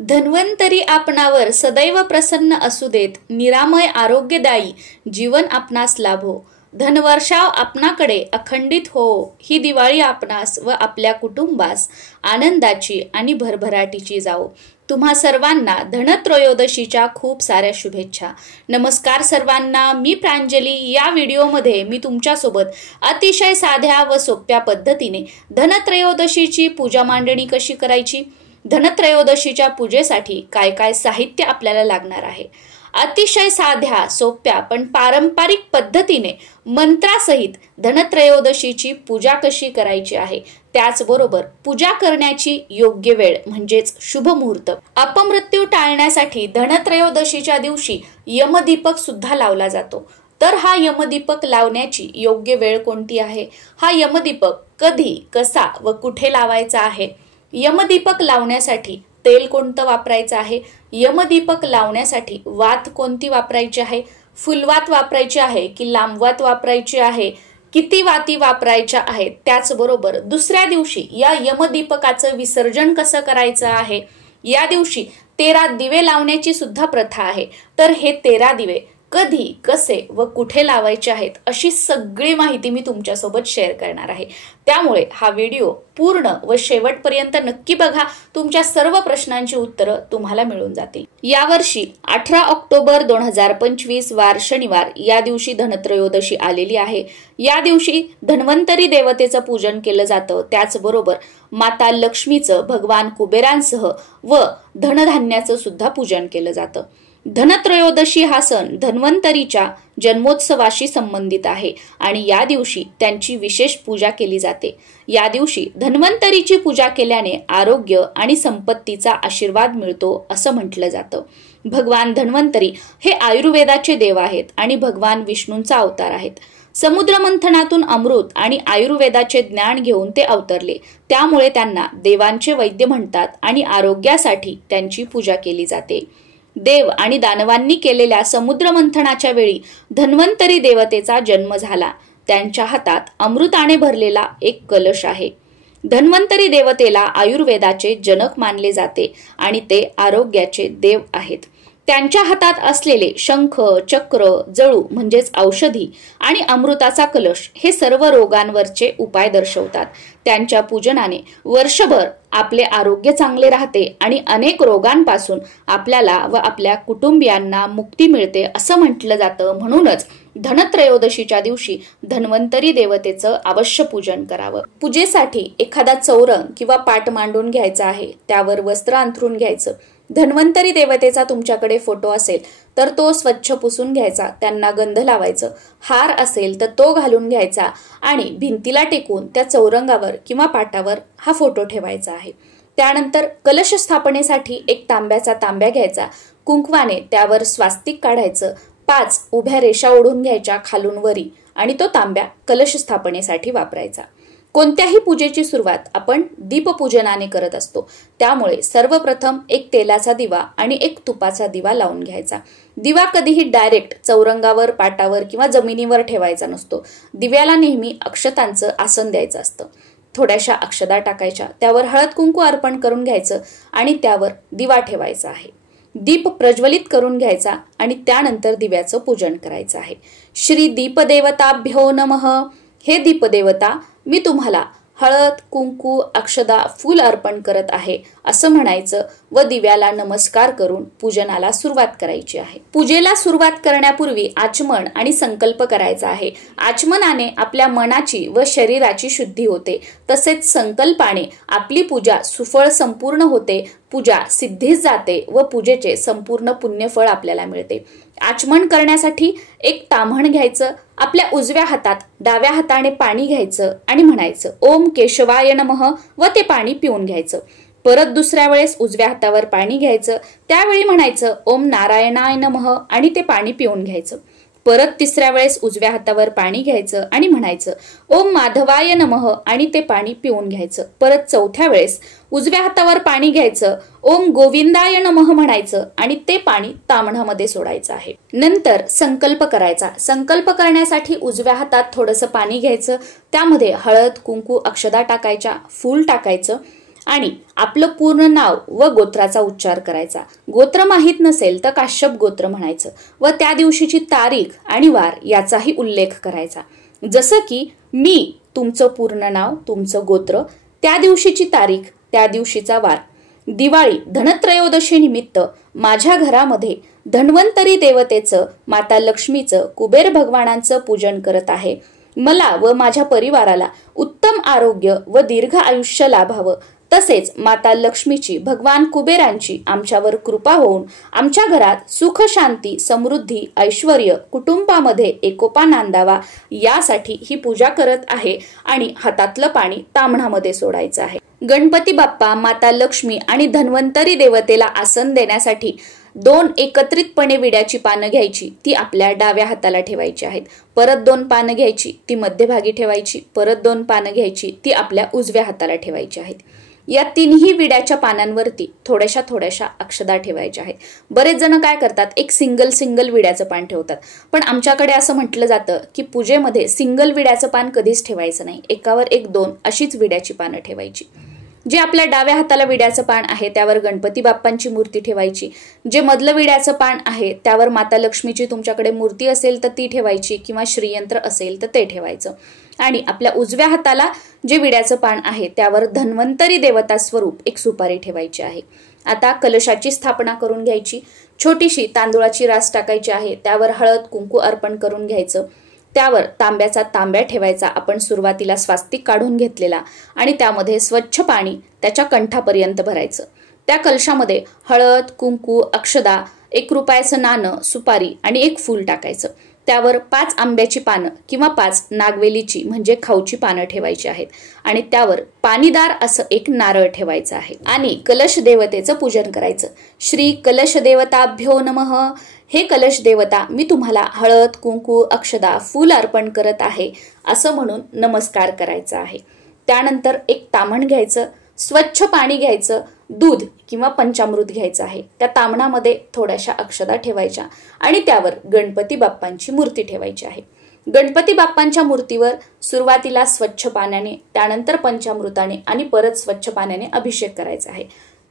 धन्वंतरी आपणावर सदैव प्रसन्न असू देत, निरामय आरोग्यदायी जीवन आपणास लाभो. धनवर्षाव आपणाकडे अखंडित हो. ही दिवाळी आपणास व आपल्या कुटुंबास आनंदाची आणि भरभराटीची जाओ. तुम्हा सर्वांना धनत्रयोदशीच्या खूप साऱ्या शुभेच्छा. नमस्कार सर्वांना, मी प्रांजली. या व्हिडिओमध्ये मी तुमच्यासोबत अतिशय साध्या व सोप्या पद्धतीने धनत्रयोदशीची पूजा मांडणी कशी करायची, धनत्रयोदशीच्या पूजेसाठी काय काय साहित्य आपल्याला लागणार आहे, अतिशय साध्या सोप्या पण पारंपरिक पद्धतीने मंत्रासहित धनत्रयोदशीची पूजा कशी करायची आहे, त्याचबरोबर पूजा करण्याची योग्य वेळ म्हणजेच शुभ मुहूर्त. अपमृत्यू टाळण्यासाठी धनत्रयोदशीच्या दिवशी यमदीपक सुद्धा लावला जातो. तर हा यमदीपक लावण्याची योग्य वेळ कोणती आहे, हा यमदीपक कधी, कसा व कुठे लावायचा आहे, यमदीपक लावण्यासाठी तेल कोणतं वापरायचं आहे, यमदीपक लावण्यासाठी वात कोणती वापरायची आहे, फुलवात वापरायची आहे की लांबवात वापरायची आहे, किती वाती वापरायच्या आहेत, त्याचबरोबर दुसऱ्या दिवशी या यमदीपकाचं विसर्जन कसं करायचं आहे. या दिवशी 13 दिवे लावण्याची सुद्धा प्रथा आहे. तर हे 13 दिवे कधी, कसे व कुठे लावायचे आहेत अशी सगळी माहिती मी तुमच्यासोबत शेअर करणार आहे. त्यामुळे हा व्हिडिओ पूर्ण व शेवटपर्यंत नक्की बघा. तुमच्या सर्व प्रश्नांची उत्तरं तुम्हाला मिळून जातील. यावर्षी 18 ऑक्टोबर 2025 वार शनिवार या दिवशी धनत्रयोदशी आलेली आहे. या दिवशी धन्वंतरी देवतेचं पूजन केलं जातं. त्याचबरोबर माता लक्ष्मीचं, भगवान कुबेरांसह व धनधान्याचं सुद्धा पूजन केलं जातं. धनत्रयोदशी हा सण धन्वंतरीच्या जन्मोत्सवाशी संबंधित आहे आणि या दिवशी त्यांची विशेष पूजा केली जाते. या दिवशी धन्वंतरीची पूजा केल्याने आरोग्य आणि संपत्तीचा आशीर्वाद मिळतो असं म्हटलं जातं. भगवान धन्वंतरी हे आयुर्वेदाचे देव आहेत आणि भगवान विष्णूंचा अवतार आहेत. समुद्रमंथनातून अमृत आणि आयुर्वेदाचे ज्ञान घेऊन ते अवतरले. त्यामुळे त्यांना देवांचे वैद्य म्हणतात आणि आरोग्यासाठी त्यांची पूजा केली जाते. देव आणि दानवांनी केलेल्या समुद्रमंथनाच्या वेळी धन्वंतरी देवतेचा जन्म झाला. त्यांच्या हातात अमृताने भरलेला एक कलश आहे. धन्वंतरी देवतेला आयुर्वेदाचे जनक मानले जाते आणि ते आरोग्याचे देव आहेत. त्यांच्या हातात असलेले शंख, चक्र, जळू म्हणजेच औषधी आणि अमृताचा कलश हे सर्व रोगांवरचे उपाय दर्शवतात. त्यांच्या पूजनाने वर्षभर आपले आरोग्य चांगले राहते आणि अनेक रोगांपासून आपल्याला व आपल्या कुटुंबियांना मुक्ती मिळते असं म्हटलं जातं. म्हणूनच धनत्रयोदशीच्या दिवशी धन्वंतरी देवतेचं अवश्य पूजन करावं. पूजेसाठी एखादा चौरंग किंवा पाट मांडून घ्यायचा आहे. त्यावर वस्त्र अंथरून घ्यायचं. धन्वंतरी देवतेचा तुमच्याकडे फोटो असेल तर तो स्वच्छ पुसून घ्यायचा, त्यांना गंध लावायचं. हार असेल तर तो घालून घ्यायचा आणि भिंतीला टेकून त्या चौरंगावर किंवा पाटावर हा फोटो ठेवायचा आहे. त्यानंतर कलश स्थापनेसाठी एक तांब्याचा तांब्या घ्यायचा. कुंकवाने त्यावर स्वास्तिक काढायचं. 5 उभ्या रेषा ओढून घ्यायच्या खालून वरी आणि तो तांब्या कलश स्थापनेसाठी वापरायचा. कोणत्याही पूजेची सुरुवात आपण दीपपूजनाने करत असतो. त्यामुळे सर्वप्रथम एक तेलाचा दिवा आणि एक तुपाचा दिवा लावून घ्यायचा. दिवा कधीही डायरेक्ट चौरंगावर, पाटावर किंवा जमिनीवर ठेवायचा नसतो. दिव्याला नेहमी अक्षतांचं आसन द्यायचं असतं. थोड्याशा अक्षता टाकायच्या, त्यावर हळद कुंकू अर्पण करून घ्यायचं आणि त्यावर दिवा ठेवायचा आहे. दीप प्रज्वलित करून घ्यायचा आणि त्यानंतर दिव्याचं पूजन करायचं आहे. श्री दीपदेवताभ्यो नमः. हे दीपदेवता, मी तुम्हाला हळद, कुंकू, अक्षदा, फूल अर्पण करत आहे असं म्हणायचं व दिव्याला नमस्कार करून पूजनाला सुरुवात करायची आहे. पूजेला सुरुवात करण्यापूर्वी आचमन आणि संकल्प करायचा आहे. आचमनाने आपल्या मनाची व शरीराची शुद्धी होते. तसेच संकल्पाने आपली पूजा सुफळ संपूर्ण होते, पूजा सिद्धीस जाते व पूजेचे संपूर्ण पुण्यफळ आपल्याला मिळते. आचमन करण्यासाठी एक ताम्हण घ्यायचं. आपल्या उजव्या हातात डाव्या हाताने पाणी घ्यायचं आणि म्हणायचं ओम केशवाय नमः व ते पाणी पिऊन घ्यायचं. परत दुसऱ्या वेळेस उजव्या हातावर पाणी घ्यायचं. त्यावेळी म्हणायचं ओम नारायणाय नमः आणि ते पाणी पिऊन घ्यायचं. परत तिसऱ्या वेळेस उजव्या हातावर पाणी घ्यायचं आणि म्हणायचं ओम माधवाय नमः आणि ते पाणी पिऊन घ्यायचं. परत चौथ्या वेळेस उजव्या हातावर पाणी घ्यायचं, ओम गोविंदाय नमः म्हणायचं आणि ते पाणी ताम्हणामध्ये सोडायचं आहे. नंतर संकल्प करायचा. संकल्प करण्यासाठी उजव्या हातात थोडंसं पाणी घ्यायचं. त्यामध्ये हळद, कुंकू, अक्षदा टाकायच्या, फूल टाकायचं आणि आपलं पूर्ण नाव व गोत्राचा उच्चार करायचा. गोत्र माहीत नसेल तर काश्यप गोत्र म्हणायचं व त्या दिवशीची तारीख आणि वार याचाही उल्लेख करायचा. जसं की मी तुमचं पूर्ण नाव, तुमचं गोत्र, त्या दिवशीची तारीख, त्या दिवशीचा वार. दिवाळी धनत्रयोदशी निमित्त माझ्या घरामध्ये धन्वंतरी देवतेचं, माता लक्ष्मीचं, कुबेर भगवानांचं पूजन करत आहे. मला व माझ्या परिवाराला उत्तम आरोग्य व दीर्घ आयुष्य लाभावं, तसेच माता लक्ष्मीची, भगवान कुबेरांची आमच्यावर कृपा होऊन आमच्या घरात सुख, शांती, समृद्धी, ऐश्वर्य, कुटुंबामध्ये एकोपा नांदावा यासाठी ही पूजा करत आहे आणि हातातलं पाणी ताम्हणामध्ये सोडायचं आहे. गणपती बाप्पा, माता लक्ष्मी आणि धन्वंतरी देवतेला आसन देण्यासाठी 2 एकत्रितपणे विड्याची पानं घ्यायची, ती आपल्या डाव्या हाताला ठेवायची आहेत. परत 2 पानं घ्यायची, ती मध्यभागी ठेवायची. परत 2 पानं घ्यायची, ती आपल्या उजव्या हाताला ठेवायची आहेत. या 3ही विड्याच्या पानांवरती थोड्याशा अक्षदा ठेवायच्या आहेत. बरेच जण काय करतात, एक सिंगल विड्याचं पान ठेवतात. पण आमच्याकडे असं म्हटलं जातं की पूजेमध्ये सिंगल विड्याचं पान कधीच ठेवायचं नाही. एकावर एक 2 अशीच विड्याची पानं ठेवायची. जे आपल्या डाव्या हाताला विड्याचं पान आहे त्यावर गणपती बाप्पांची मूर्ती ठेवायची. जे मधलं विड्याचं पान आहे त्यावर माता लक्ष्मीची तुमच्याकडे मूर्ती असेल तर ती ठेवायची किंवा श्रीयंत्र असेल तर ते ठेवायचं. आणि आपल्या उजव्या हाताला जे विड्याचं पान आहे त्यावर धन्वंतरी देवता स्वरूप एक सुपारी ठेवायची आहे. आता कलशाची स्थापना करून घ्यायची. छोटीशी तांदूळाची रास टाकायची आहे. त्यावर हळद कुंकू अर्पण करून घ्यायचं. त्यावर तांब्याचा तांब्या ठेवायचा, आपण सुरुवातीला स्वास्तिक काढून घेतलेला, आणि त्यामध्ये स्वच्छ पाणी त्याच्या कंठापर्यंत भरायचं. त्या कलशामध्ये हळद, कुंकू, अक्षदा, 1 रुपयाचं नाणं, सुपारी आणि 1 फूल टाकायचं. त्यावर 5 आंब्याची पानं किंवा 5 नागवेलीची म्हणजे खाऊची पानं ठेवायची आहेत आणि त्यावर पाणीदार असं 1 नारळ ठेवायचं आहे आणि कलश देवतेचं पूजन करायचं. श्री कलश देवताभ्यो नमः. हे कलश देवता, मी तुम्हाला हळद, कुंकू, अक्षदा, फूल अर्पण करत आहे असं म्हणून नमस्कार करायचा आहे. त्यानंतर एक ताम्हण घ्यायचं, स्वच्छ पाणी घ्यायचं, दूध किंवा पंचामृत घ्यायचं आहे. त्या ताम्हणामध्ये थोड्याशा अक्षदा ठेवायच्या आणि त्यावर गणपती बाप्पांची मूर्ती ठेवायची आहे. गणपती बाप्पांच्या मूर्तीवर सुरुवातीला स्वच्छ पाण्याने, त्यानंतर पंचामृताने आणि परत स्वच्छ पाण्याने अभिषेक करायचा आहे.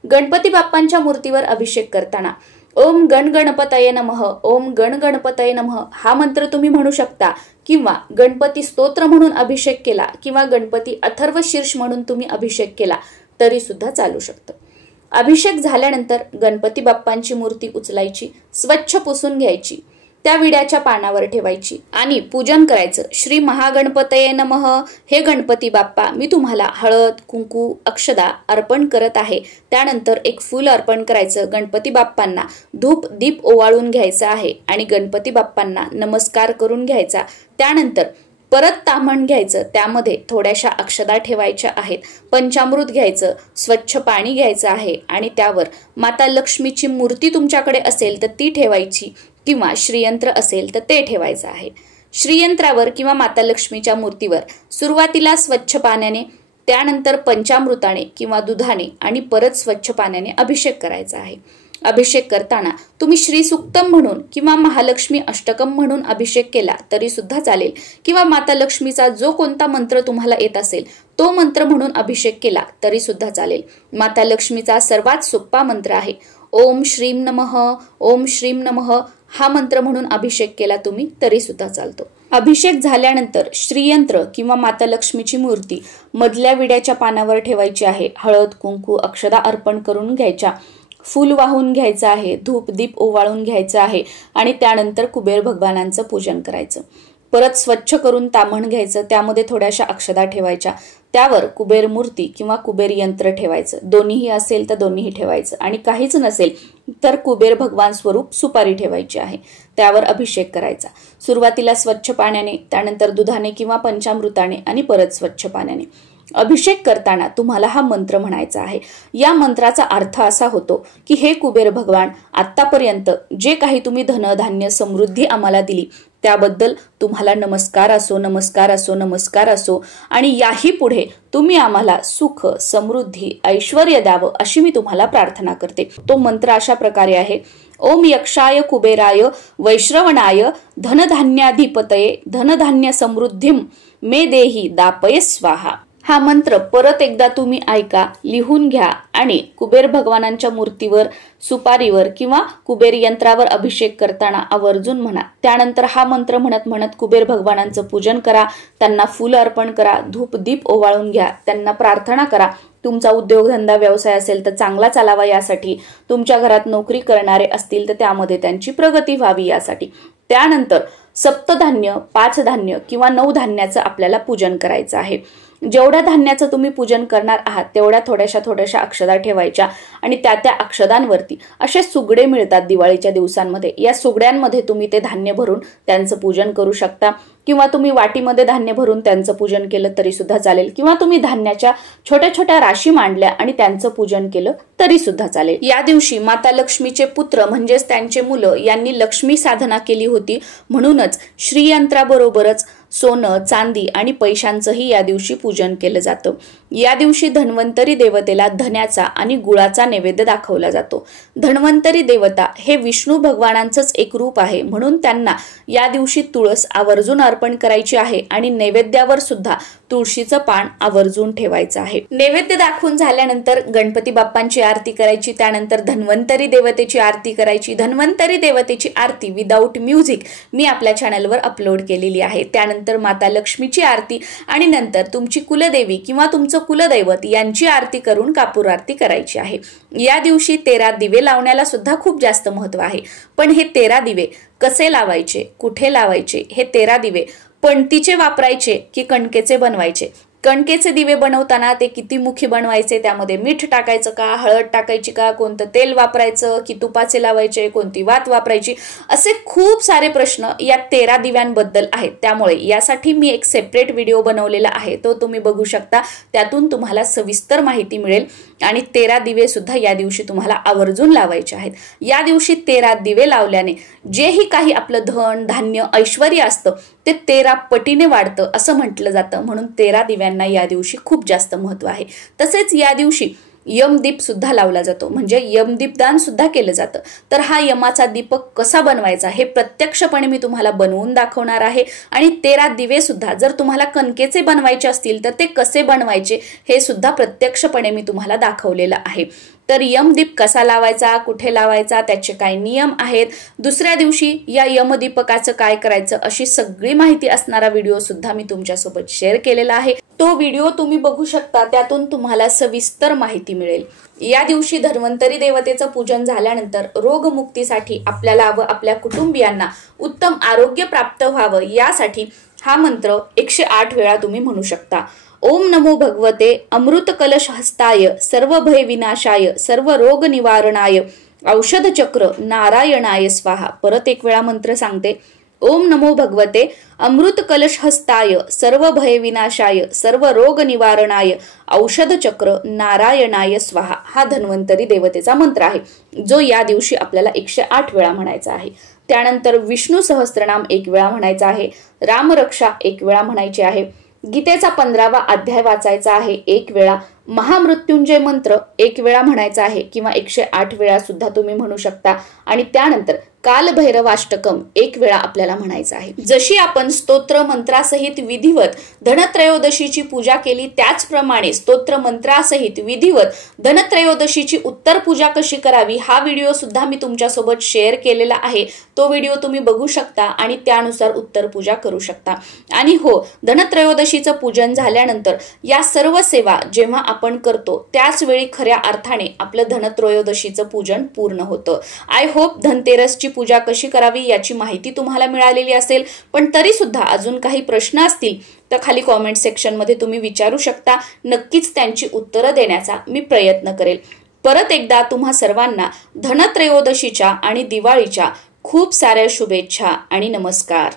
गणपती बाप्पांच्या मूर्तीवर अभिषेक करताना ओम गण गणपतये नमः, ओम गण गणपतये नमः हा मंत्र तुम्ही म्हणू शकता किंवा गणपती स्तोत्र म्हणून अभिषेक केला किंवा गणपती अथर्व शीर्ष म्हणून तुम्ही अभिषेक केला तरी सुद्धा चालू शकतं. अभिषेक झाल्यानंतर गणपती बाप्पांची मूर्ती उचलायची, स्वच्छ पुसून घ्यायची, त्या विड्याच्या पानावर ठेवायची आणि पूजन करायचं. श्री महागणपतये नमः. हे गणपती बाप्पा, मी तुम्हाला हळद, कुंकू, अक्षदा अर्पण करत आहे. त्यानंतर 1 फूल अर्पण करायचं. गणपती बाप्पांना धूप दीप ओवाळून घ्यायचं आहे आणि गणपती बाप्पांना नमस्कार करून घ्यायचा. त्यानंतर परत ताम्हण घ्यायचं, त्यामध्ये थोड्याशा अक्षदा ठेवायच्या आहेत, पंचामृत घ्यायचं, स्वच्छ पाणी घ्यायचं आहे आणि त्यावर माता लक्ष्मीची मूर्ती तुमच्याकडे असेल तर ती ठेवायची किंवा श्रीयंत्र असेल तर ते ठेवायचं आहे. श्रीयंत्रावर किंवा माता लक्ष्मीच्या मूर्तीवर सुरुवातीला स्वच्छ पाण्याने, त्यानंतर पंचामृताने किंवा दुधाने आणि परत स्वच्छ पाण्याने अभिषेक करायचा आहे. अभिषेक करताना तुम्ही श्री सुक्तम म्हणून किंवा महालक्ष्मी अष्टकम म्हणून अभिषेक केला तरी सुद्धा चालेल किंवा माता लक्ष्मीचा जो कोणता मंत्र तुम्हाला येत असेल तो मंत्र म्हणून अभिषेक केला तरी सुद्धा चालेल. माता लक्ष्मीचा सर्वात सोपा मंत्र आहे ओम श्रीम नमः, ओम श्रीम नमः हा मंत्र म्हणून अभिषेक केला तुम्ही तरी सुद्धा चालतो. अभिषेक झाल्यानंतर श्रीयंत्र किंवा माता लक्ष्मीची मूर्ती मधल्या विड्याच्या पानावर ठेवायची आहे. हळद कुंकू अक्षदा अर्पण करून घ्यायच्या, फूल वाहून घ्यायचं आहे, धूप दीप ओवाळून घ्यायचं आहे आणि त्यानंतर कुबेर भगवानांचं पूजन करायचं. परत स्वच्छ करून ताम्हण घ्यायचं, त्यामध्ये थोड्याशा अक्षदा ठेवायच्या, त्यावर कुबेर मूर्ती किंवा कुबेर यंत्र ठेवायचं. दोन्हीही असेल तर दोन्हीही ठेवायचं आणि काहीच नसेल तर कुबेर भगवान स्वरूप सुपारी ठेवायची आहे. त्यावर अभिषेक करायचा. सुरुवातीला स्वच्छ पाण्याने, त्यानंतर दुधाने किंवा पंचामृताने आणि परत स्वच्छ पाण्याने. अभिषेक करताना तुम्हाला हा मंत्र म्हणायचा आहे. या मंत्राचा अर्थ असा होतो की हे कुबेर भगवान, आतापर्यंत जे काही तुम्ही धनधान्य समृद्धी आम्हाला दिली त्याबद्दल तुम्हाला नमस्कार असो, नमस्कार असो, नमस्कार असो आणि याही पुढे तुम्ही आम्हाला सुख समृद्धी ऐश्वर्य द्यावं अशी मी तुम्हाला प्रार्थना करते. तो मंत्र अशा प्रकारे आहे. ओम यक्षाय कुबेराय वैश्रवणाय धनधान्याधिपतये धनधान्य समृद्धिम मे देही दापय स्वाहा. हा मंत्र परत एकदा तुम्ही ऐका, लिहून घ्या आणि कुबेर भगवानांच्या मूर्तीवर, सुपारीवर किंवा कुबेर यंत्रावर अभिषेक करताना आवर्जून म्हणा. त्यानंतर हा मंत्र म्हणत म्हणत कुबेर भगवानांचं पूजन करा, त्यांना फूल अर्पण करा, धूप दीप ओवाळून घ्या, त्यांना प्रार्थना करा. तुमचा उद्योगधंदा व्यवसाय असेल तर चांगला चालावा यासाठी, तुमच्या घरात नोकरी करणारे असतील तर त्यामध्ये त्यांची प्रगती व्हावी यासाठी. त्यानंतर सप्तधान्य, 5 धान्य किंवा 9 धान्याचं आपल्याला पूजन करायचं आहे. जेवढ्या धान्याचं तुम्ही पूजन करणार आहात तेवढ्या थोड्याशा अक्षदा ठेवायच्या आणि त्या अक्षदांवरती असे सुगडे मिळतात दिवाळीच्या दिवसांमध्ये. या सुगड्यांमध्ये तुम्ही ते धान्य भरून त्यांचं पूजन करू शकता किंवा तुम्ही वाटीमध्ये धान्य भरून त्यांचं पूजन केलं तरी सुद्धा चालेल किंवा तुम्ही धान्याच्या छोट्या छोट्या राशी मांडल्या आणि त्यांचं पूजन केलं तरी सुद्धा चालेल. या दिवशी माता लक्ष्मीचे पुत्र म्हणजेच त्यांचे मुलं यांनी लक्ष्मी साधना केली होती, म्हणूनच श्रीयंत्राबरोबरच सोनं, चांदी आणि पैशांचंही या दिवशी पूजन केलं जातं. या दिवशी धन्वंतरी देवतेला धन्याचा आणि गुळाचा नैवेद्य दाखवला जातो. धन्वंतरी देवता हे विष्णू भगवानांचंच एक रूप आहे, म्हणून त्यांना या दिवशी तुळस आवर्जून अर्पण करायची आहे आणि नैवेद्यावर सुद्धा तुळशीचं पान आवर्जून ठेवायचं आहे. नैवेद्य दाखवून झाल्यानंतर गणपती बाप्पांची आरती करायची, त्यानंतर धन्वंतरी देवतेची आरती करायची. धन्वंतरी देवतेची आरती विदाऊट म्युझिक मी आपल्या चॅनलवर अपलोड केलेली आहे. त्यानंतर माता लक्ष्मीची आरती आणि नंतर तुमची कुलदेवी किंवा तुमचं कुलदैवत यांची आरती करून कापूर आरती करायची आहे. या दिवशी 13 दिवे लावण्याला सुद्धा खूप जास्त महत्व आहे. पण हे 13 दिवे कसे लावायचे, कुठे लावायचे, हे 13 दिवे पणतीचे वापरायचे की कणकेचे बनवायचे? कणकेचे दिवे बनवताना ते किती मुखी बनवायचे, त्यामध्ये मीठ टाकायचं का, हळद टाकायची का, कोणतं तेल वापरायचं की तुपाचे लावायचे, कोणती वात वापरायची, असे खूप सारे प्रश्न या 13 दिव्यांबद्दल आहेत. त्यामुळे यासाठी मी एक सेपरेट व्हिडिओ बनवलेला आहे, तो तुम्ही बघू शकता. त्यातून तुम्हाला सविस्तर माहिती मिळेल आणि 13 दिवे सुद्धा या दिवशी तुम्हाला आवर्जून लावायचे आहेत. या दिवशी 13 दिवे लावल्याने जेही काही आपलं धन, धान्य, ऐश्वर्य असतं ते 13 पटीने वाढतं असं म्हटलं जातं. म्हणून 13 दिव्यांना या दिवशी खूप जास्त महत्व आहे. तसेच या दिवशी यमदीप सुद्धा लावला जातो, म्हणजे यमदीपदान सुद्धा केलं जातं. तर हा यमाचा दीपक कसा बनवायचा हे प्रत्यक्षपणे मी तुम्हाला बनवून दाखवणार आहे. आणि 13 दिवे सुद्धा जर तुम्हाला कणकेचे बनवायचे असतील तर ते कसे बनवायचे हे सुद्धा प्रत्यक्षपणे मी तुम्हाला दाखवलेलं आहे. तर यमदीप कसा लावायचा, कुठे लावायचा, त्याचे काय नियम आहेत, दुसऱ्या दिवशी या यमदीपकाचं काय करायचं, अशी सगळी माहिती असणारा व्हिडिओ सुद्धा मी तुमच्यासोबत शेअर केलेला आहे. तो व्हिडिओ तुम्ही बघू शकता, त्यातून तुम्हाला सविस्तर माहिती मिळेल. या दिवशी धन्वंतरी देवतेचं पूजन झाल्यानंतर रोगमुक्तीसाठी आपल्याला व आपल्या कुटुंबियांना उत्तम आरोग्य प्राप्त व्हावं यासाठी हा मंत्र 108 वेळा तुम्ही म्हणू शकता. ओम नमो भगवते अमृत कलश हस्ताय सर्व भय विनाशाय सर्व रोग निवारणाय औषध चक्र नारायणाय स्वाहा. परत एक वेळा मंत्र सांगते. ओम नमो भगवते अमृत कलश हस्ताय सर्व भय विनाशाय सर्व रोग निवारणाय औषध चक्र नारायणाय स्वाहा. हा धन्वंतरी देवतेचा मंत्र आहे, जो या दिवशी आपल्याला 108 वेळा म्हणायचा आहे. त्यानंतर विष्णू सहस्त्रनाम 1 वेळा म्हणायचा आहे, रामरक्षा 1 वेळा म्हणायचे आहे, गीतेचा 15वा अध्याय वाचायचा आहे 1 वेळा, महामृत्युंजय मंत्र 1 वेळा म्हणायचा आहे किंवा 108 वेळा सुद्धा तुम्ही म्हणू शकता. आणि त्यानंतर कालभैरवाष्टकम 1 वेळा आपल्याला म्हणायचं आहे. जशी आपण स्तोत्र मंत्रासहित विधिवत धनत्रयोदशीची पूजा केली, त्याचप्रमाणे स्तोत्र मंत्रासहित विधिवत धनत्रयोदशीची उत्तर पूजा कशी करावी हा व्हिडिओ सुद्धा मी तुमच्यासोबत शेअर केलेला आहे. तो व्हिडिओ तुम्ही बघू शकता आणि त्यानुसार उत्तर पूजा करू शकता. आणि हो, धनत्रयोदशीचं पूजन झाल्यानंतर या सर्व सेवा जेव्हा आपण करतो त्याच वेळी खऱ्या अर्थाने आपलं धनत्रयोदशीचं पूजन पूर्ण होतं. आय होप धनतेरसची पूजा कशी करावी याची माहिती तुम्हाला मिळालेली असेल. पण तरी सुद्धा अजून काही प्रश्न असतील तर खाली कॉमेंट सेक्शन मध्ये तुम्ही विचारू शकता. नक्कीच त्यांची उत्तरं देण्याचा मी प्रयत्न करेल. परत एकदा तुम्हा सर्वांना धनत्रयोदशीच्या आणि दिवाळीच्या खूप साऱ्या शुभेच्छा आणि नमस्कार.